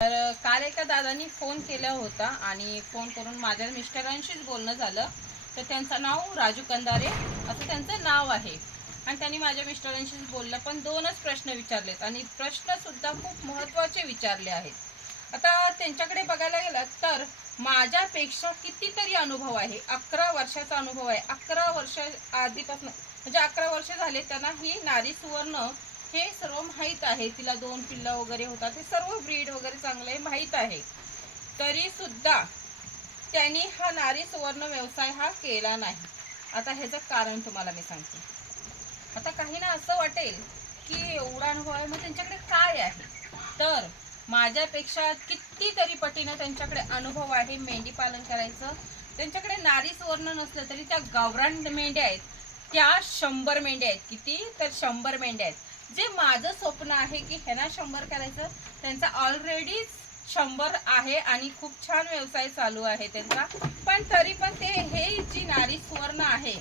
तर काल एका दादानी फोन केला होता आणि फोन करून माझ्या मिस्टरांशीच बोलणं झालं. तर त्यांचं नाव राजू कंदारे असं त्यांचं नाव आहे. आणि त्यांनी माझ्या मिस्टरांशीच बोललं पण दोनच प्रश्न विचारलेत आणि प्रश्न सुद्धा खूप महत्त्वाचे विचारले आहेत. आता त्यांच्याकडे बघायला गेलं तर माझ्यापेक्षा कितीतरी अनुभव आहे. अकरा वर्षाचा अनुभव आहे. अकरा वर्ष आधीपासून म्हणजे अकरा वर्ष झाले त्यांना ही नारी सुवर्ण हे सर्व माहीत आहे. तिला दोन पिल्लं वगैरे होतात. हे सर्व ब्रीड वगैरे चांगले माहीत आहे. तरी सुद्धा त्यांनी हा नारी सुवर्ण व्यवसाय हा केला नाही. आता ह्याचं कारण तुम्हाला मी सांगते. आता काहींना असं वाटेल की एवढा अनुभव आहे मग त्यांच्याकडे काय आहे? तर माझ्यापेक्षा कितीतरी पटीनं त्यांच्याकडे अनुभव आहे मेंढी पालन करायचं. त्यांच्याकडे नारी सुवर्ण नसलं तरी त्या गावरान मेंढ्या आहेत. त्या शंभर मेंढ्या आहेत. किती? तर शंभर मेंढ्या आहेत. जे माझं स्वप्न आहे की ह्यांना शंभर करायचं त्यांचा ऑलरेडीच शंभर आहे आणि खूप छान व्यवसाय चालू आहे त्यांचा. पण तरी पण ते हे जी नारी सुवर्ण आहे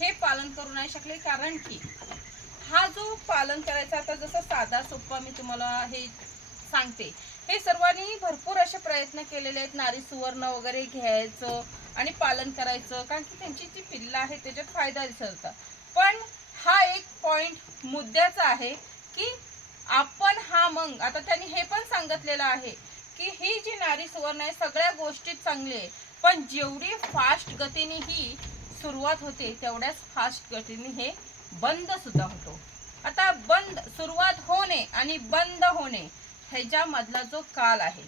हे पालन करू नाही शकले. कारण की हा जो पालन करायचा आता जसं साधा सोप्पा मी तुम्हाला हे सांगते. हे सर्वांनी भरपूर असे प्रयत्न केलेले आहेत. नारी सुवर्ण वगैरे घ्यायचं आणि पालन करायचं. कारण की त्यांची जी पिल्लं आहे त्याच्यात फायदा दिसत होता. पण हा एक मुद्द्याचा आहे की आपण हा मग आता त्यांनी हे पण सांगितलेलं आहे की ही जी नारी सुवर्ण आहे सगळ्या गोष्टीत चांगली आहे. पण जेवढी फास्ट गतीने ही सुरुवात होते तेवढ्याच फास्ट गतीने हे बंद सुद्धा होतो. आता बंद सुरुवात होणे आणि बंद होणे ह्याच्यामधला जो काल आहे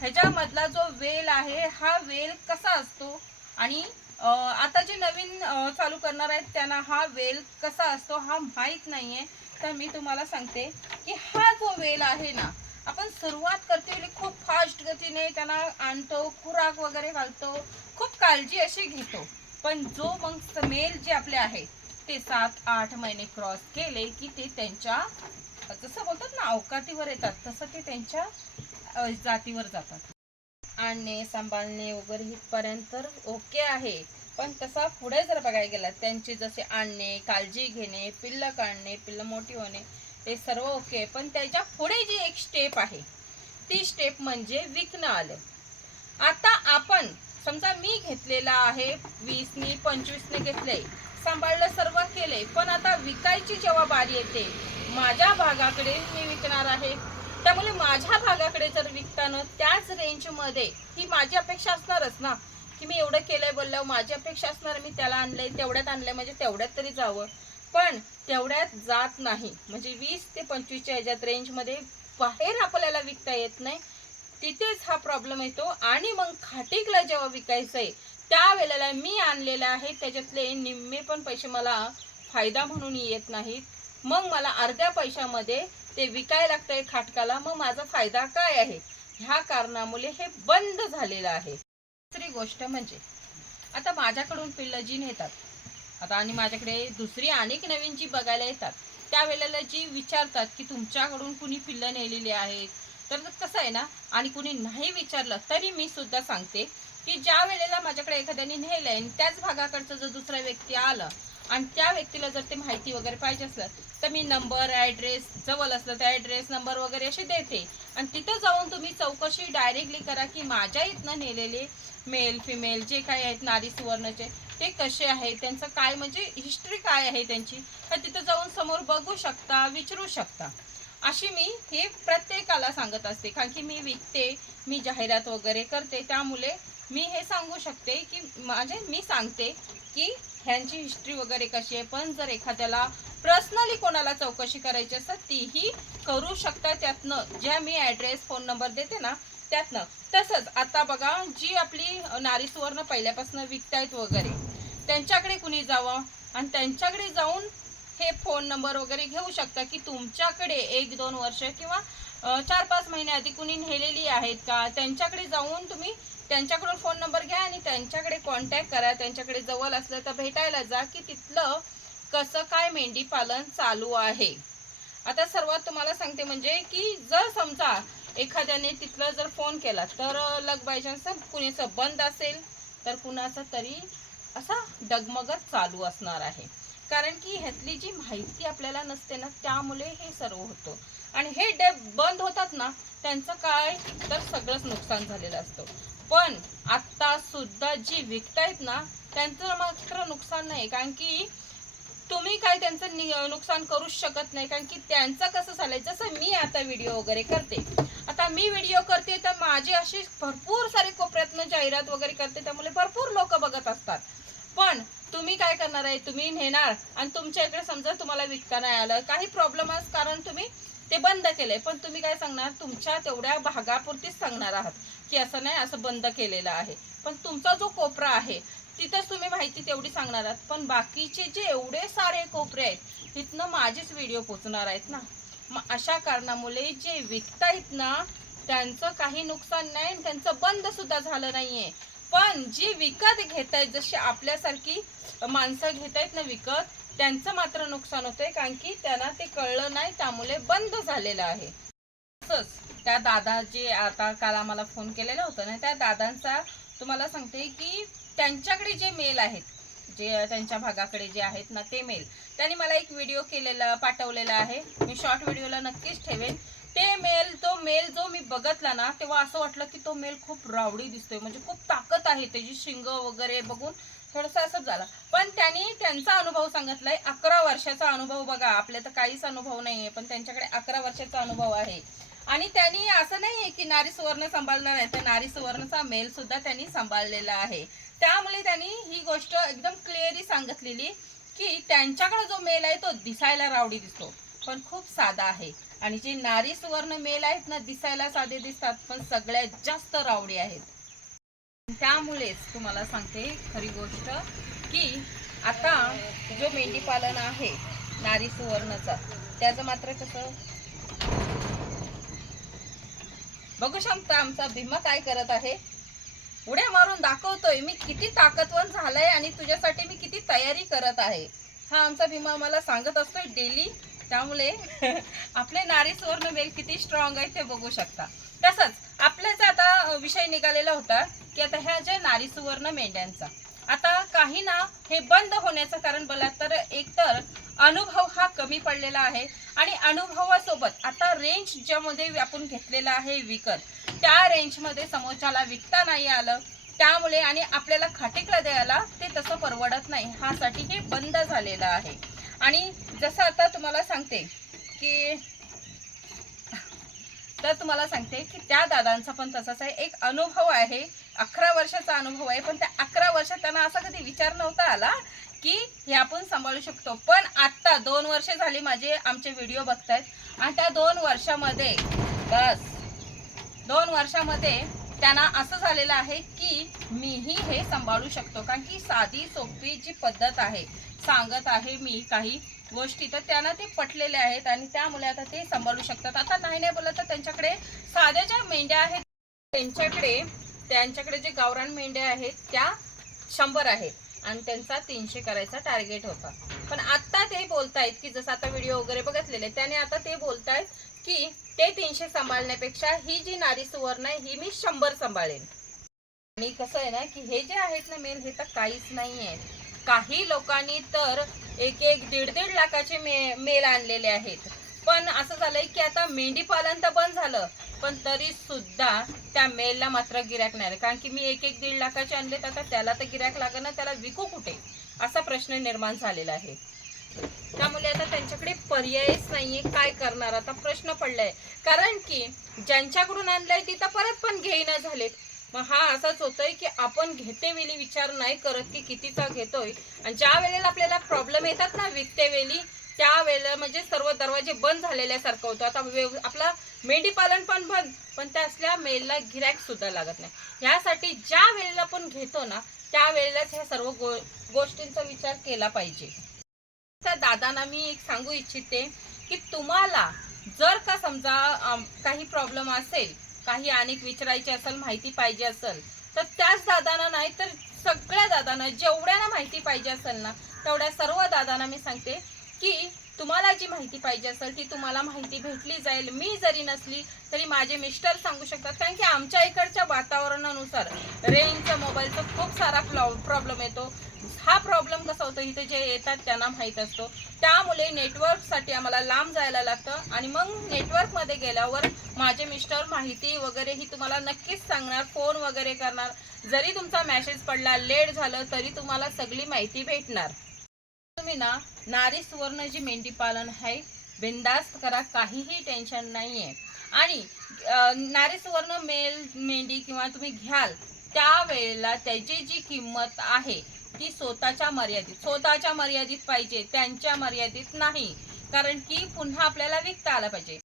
ह्याच्यामधला जो वेल आहे हा वेल कसा असतो आणि आता जे नवीन चालू करणार आहेत त्यांना हा वेल कसा असतो हा माहीत नाहीये. तर मी तुम्हाला सांगते की हा जो वेल आहे ना आपण सुरुवात करते वेळी खूप फास्ट गतीने त्यांना आणतो खुराक वगैरे घालतो खूप काळजी अशी घेतो. पण जो मग मेल जे आपले आहे ते सात आठ महिने क्रॉस केले की ते त्यांच्या जसं बोलतात ना अवकातीवर येतात तसं ते त्यांच्या जातीवर जातात. आणणे सांभाळणे वगैरे इथपर्यंत तर ओके आहे. पण तसा पुढे जर बघायला गेला त्यांची जसे आणणे काळजी घेणे पिल्लं काढणे पिल्लं मोठी होणे हे सर्व ओके पण त्याच्या पुढे जी एक स्टेप आहे ती स्टेप म्हणजे विकणं आलं. आता आपण समजा मी घेतलेला आहे वीसनी पंचवीसने घेतले सांभाळलं सर्व केले पण आता विकायची जेव्हा बारी येते माझ्या भागाकडे मी विकणार आहे. त्यामुळे माझ्या भागाकडे जर विकताना त्याच रेंजमध्ये ही माझी अपेक्षा असणारच ना. की मी एवढं केलंय बोलल्यावर माझी अपेक्षा असणार मी त्याला आणलंय तेवढ्यात आणलंय म्हणजे तेवढ्यात तरी जावं. पण तेवढ्यात जात नाही. म्हणजे वीस ते पंचवीसच्या ह्याच्यात रेंजमध्ये बाहेर आपल्याला विकता येत नाही. तिथेच हा प्रॉब्लेम येतो. आणि मग खाटीकला जेव्हा विकायचं आहे त्यावेळेला मी आणलेलं आहे. त्याच्यातले निम्मे पण पैसे मला फायदा म्हणून येत नाहीत. मग मला अर्ध्या पैशामध्ये ते विकायला लागतंय खाटकाला. मग माझा फायदा काय आहे? ह्या कारणामुळे हे बंद झालेलं आहे. दुसरी गोष्ट म्हणजे आता माझ्याकडून पिल्लं जी नेतात आता आणि माझ्याकडे दुसरी अनेक नवीन जी बघायला येतात. त्यावेळेला जी विचारतात की तुमच्याकडून कुणी पिल्लं नेलेली आहेत तर कसं आहे ना आणि कुणी नाही विचारलं तरी मी सुद्धा सांगते की ज्या वेळेला माझ्याकडे एखाद्याने नेलं आणि त्याच भागाकडचं जर दुसरा व्यक्ती आला आणि त्या व्यक्तीला जर ते माहिती वगैरे पाहिजे असलं तर मी नंबर ॲड्रेस जवळ असलं तर ॲड्रेस नंबर वगैरे असे देते. आणि तिथं जाऊन तुम्ही चौकशी डायरेक्टली करा की माझ्या इथनं नेलेले मेल फिमेल जे काही आहेत नारी सुवर्णचे ते कसे आहेत त्यांचं काय म्हणजे हिस्ट्री काय आहे त्यांची तर तिथं जाऊन समोर बघू शकता विचारू शकता. अशी मी हे प्रत्येकाला सांगत असते कारण की मी विकते मी जाहिरात वगैरे करते त्यामुळे मी हे सांगू शकते की माझे मी सांगते की ह्यांची हिस्ट्री वगैरे कशी आहे पण जर एखाद्याला पर्सनली कोणाला चौकशी करायची असतात तीही करू शकता. त्यातनं ज्या मी ॲड्रेस फोन नंबर देते ना त्यातनं. तसंच आता बघा जी आपली नारी सुवर्ण पहिल्यापासून विकतायत वगैरे त्यांच्याकडे कुणी जावं? आणि त्यांच्याकडे जाऊन हे फोन नंबर वगैरे घेऊ शकता की तुमच्याकडे एक दोन वर्ष किंवा चार पाच महिने आधी कुणी नेलेली आहेत का? त्यांच्याकडे जाऊन तुम्ही त्यांच्याकडून फोन नंबर घ्या आणि त्यांच्याकडे कॉन्टॅक्ट करा. त्यांच्याकडे जवळ असलं तर भेटायला जा की तिथलं कसं काय मेंढी पालन चालू आहे. आता सर्वात तुम्हाला सांगते म्हणजे की जर समजा एखाद्याने तिथलं जर फोन केला तर लग बाय चान्स कुणीचं बंद असेल तर कुणाचं तरी असा डगमगत चालू असणार आहे. कारण की ह्यातली जी माहिती आपल्याला नसते ना त्यामुळे हे सर्व होतं. आणि हे डेप बंद होतात ना त्यांचं काय तर सगळंच नुकसान झालेलं असतं. पण आत्ता सुद्धा जी विकतायत ना त्यांचं मात्र नुकसान नाही. कारण की तुम्ही काय त्यांचं नि- नुकसान करूच शकत नाही. कारण की त्यांचं कसं झालंय जसं मी आता व्हिडिओ वगैरे करते. आता मी व्हिडिओ करते तर माझी अशी भरपूर सारे कोपऱ्यातनं जाहिरात वगैरे करते त्यामुळे भरपूर लोक बघत असतात. पण तुम्ही काय करणार आहे? तुम्ही नेणार आणि तुमच्या इकडे समजा तुम्हाला विकता नाही आलं काही प्रॉब्लेम आहे कारण तुम्ही ते बंद केलंय. पण तुम्ही काय सांगणार? तुमच्या तेवढ्या भागापुरतीच सांगणार आहात की असं नाही असं बंद केलेलं आहे. पण तुमचा जो कोपरा आहे तिथंच तुम्ही माहिती तेवढी सांगणार आहात. पण बाकीचे जे एवढे सारे कोपरे आहेत तिथनं माझेच व्हिडिओ पोचणार आहेत ना? मग अशा कारणामुळे जे विकतायत ना त्यांचं काही नुकसान नाही आणि त्यांचं बंद सुद्धा झालं नाहीये. पण जी विकत घेत आहेत जशी आपल्यासारखी माणसं घेत आहेत ना विकत त्यांचं मात्र नुकसान होतंय कारण की त्यांना ते कळलं नाही त्यामुळे बंद झालेलं आहे. तसंच त्या दादा जे आता काल आम्हाला फोन केलेला होता ना त्या दादांचा तुम्हाला सांगते की त्यांच्याकडे जे मेल आहेत जे त्यांच्या भागाकडे जे आहेत ना ते मेल त्यांनी मला एक व्हिडिओ केलेला पाठवलेला आहे. मी शॉर्ट व्हिडिओला नक्कीच ठेवेन. ते मेल तो मेल जो मी बघतला ना तेव्हा असं वाटलं की तो मेल खूप रावडी दिसतोय. म्हणजे खूप ताकद आहे त्याची शिंग वगैरे बघून. थोडंसं असंच झालं. पण त्यांनी त्यांचा अनुभव सांगितलाय. अकरा वर्षाचा अनुभव बघा. आपल्या तर काहीच अनुभव नाहीये पण त्यांच्याकडे अकरा वर्षाचा अनुभव आहे. आणि त्यांनी असं नाही आहे की नारी सुवर्ण सांभाळणार आहे. तर नारी सुवर्णचा मेल सुद्धा त्यांनी सांभाळलेला आहे. त्यामुळे त्यांनी ही गोष्ट एकदम क्लिअरली सांगितलेली की त्यांच्याकडे जो मेल आहे तो दिसायला रावडी दिसतो. पण खूप साधा आहे. आणि जे नारी सुवर्ण मेल आहेत ना दिसायला साधे दिसतात पण सगळ्यात जास्त रावडी आहेत. त्यामुळेच तुम्हाला सांगते खरी गोष्ट की आता जो मेंढी पालन आहे नारी सुवर्णचा त्याचं मात्र कसं बघू शकता आमचा भीमा काय करत आहे. उड्या मारून दाखवतोय. मी किती ताकदवान झालाय आणि तुझ्यासाठी मी किती तयारी करत आहे. हा आमचा भीमा आम्हाला सांगत असतोय डेली. त्यामुळे आपले नारी सुवर्ण बेल किती स्ट्रॉंग आहे ते बघू शकता. तसंच आपल्याचा आता विषय निघालेला होता की आता ह्या ज्या नारी सुवर्ण मेंढ्यांचा आता काही ना हे बंद होण्याचं कारण बोला तर एकतर अनुभव हा कमी पडलेला आहे. आणि अनुभवासोबत आता रेंज ज्यामध्ये आपण घेतलेला आहे विकत. त्या रेंजमध्ये समोरच्याला विकता नाही आलं त्यामुळे आणि आपल्याला खाटीकला द्यायला ते तसं परवडत नाही. ह्यासाठी हे बंद झालेलं आहे. आणि जसं आता तुम्हाला सांगते की तर तुम्हाला सांगते की त्या दादांचा पण तसाच आहे. एक अनुभव आहे अकरा वर्षाचा अनुभव आहे पण त्या अकरा वर्षात त्यांना असा कधी विचार नव्हता आला की हे आपण सांभाळू शकतो. पण आत्ता दोन वर्ष झाली माझे आमचे व्हिडिओ बघतायत. आणि त्या दोन वर्षामध्ये बस. दोन वर्षामध्ये त्यांना असं झालेलं आहे की मीही हे सांभाळू शकतो. कारण की साधी सोपी जी पद्धत आहे सांगत आहे मी काही गोष्टी तर त्यांना ते पटलेले आहेत आणि त्यामुळे आता ते सांभाळू शकतात. आता नाही नाही बोलत तर त्यांच्याकडे साध्या ज्या मेंढ्या आहेत त्यांच्याकडे त्यांच्याकडे जे गावरान मेंढ्या आहेत त्या शंभर आहेत. आणि त्यांचा तीनशे करायचा टार्गेट होता. पण आता ते बोलतायत की जसं आता व्हिडिओ वगैरे बघितलेले त्याने आता ते बोलतायत की ते तीनशे सांभाळण्यापेक्षा ही जी नारी सुवर्ण आहे ही मी शंभर सांभाळेन. आणि कसं आहे ना की हे जे आहेत ना मेल हे तर काहीच नाही आहेत काही लोकांनी तर एक एक दीड दीड लाखाचे मे मेल आणलेले आहेत. पण असं झालंय की आता मेंढी पालन तर बंद झालं पण तरी सुद्धा त्या मेलला मात्र गिरॅक नाही कारण की मी एक एक दीड लाखाचे आणले तर आता त्याला तर गिऱ्हाईक लागेल त्याला विकू कुठे? असा प्रश्न निर्माण झालेला आहे. त्यामुळे आता त्यांच्याकडे पर्यायच नाहीये काय करणार. आता प्रश्न पडलाय. कारण की ज्यांच्याकडून आणलंय ती तर परत पण घेईना झालेत. मग हा असाच होतोय की आपण घेते वेळी विचार नाही करत की कितीचा घेतोय. आणि ज्या वेळेला आपल्याला प्रॉब्लेम येतात ना विकते वेळी त्यावेळेला म्हणजे सर्व दरवाजे बंद झालेल्यासारखं होतं. आता व्यव- आपला मेंढीपालन पण बंद पण त्या असल्या मेलला गिरायक सुद्धा लागत नाही. ह्यासाठी ज्या वेळेला आपण घेतो ना त्या वेळेलाच ह्या सर्व गो गोष्टींचा विचार केला पाहिजे. त्या दादांना मी एक सांगू इच्छिते की तुम्हाला जर का समजा काही प्रॉब्लेम असेल काही अनेक विचारायचे असेल माहिती पाहिजे असेल तर त्याच दादांना नाही तर सगळ्या दादांना जेवढ्यांना माहिती पाहिजे असेल ना तेवढ्या सर्व दादांना मी सांगते की तुम्हाला जी माहिती पाहिजे असेल ती तुम्हाला माहिती भेटली जाईल. मी जरी नसली तरी माझे मिस्टर सांगू शकतात. कारण की आमच्या इकडच्या वातावरणानुसार रेंजचा मोबाईलचा खूप सारा प्रॉब्लेम येतो. हा प्रॉब्लेम कसा होतो इथे जे येतात त्यांना माहीत असतो. त्यामुळे नेटवर्कसाठी आम्हाला लांब जायला लागतं आणि मग नेटवर्कमध्ये गेल्यावर माझे मिस्टर माहिती वगैरे ही तुम्हाला नक्कीच सांगणार फोन वगैरे करणार. जरी तुमचा मॅसेज पडला लेट झालं तरी तुम्हाला सगळी माहिती भेटणार. तुम्ही ना नारी सुवर्ण जी मेंढी पालन आहे बिंदास्त करा काहीही टेन्शन नाही आहे आणि नारी सुवर्ण मेल मेंढी किंवा तुम्ही घ्याल त्यावेळेला त्याची जी किंमत आहे ती स्वतःच्या मर्यादित स्वतःच्या मर्यादित पाहिजे त्यांच्या मर्यादित नाही. कारण की पुन्हा आपल्याला विकता आलं पाहिजे.